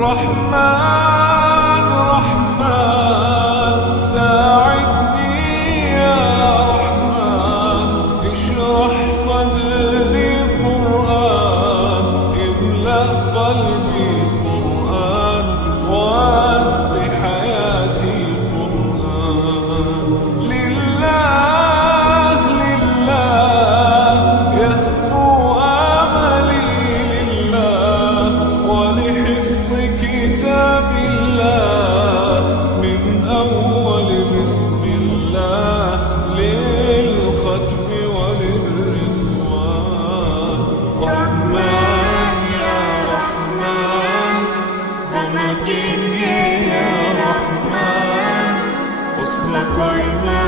رحمن رحمن ساعدني يا رحمن، اشرح صدري قرآن، املأ قلبي قرآن، واسق حياتي قرآن. لله لله يهفو آملي، لله ولحفظ كتاب الله، من أول بسم الله للختم وللرضوان. رحمن يا رحمن ومكنني يا رحمن، أصلك إيمان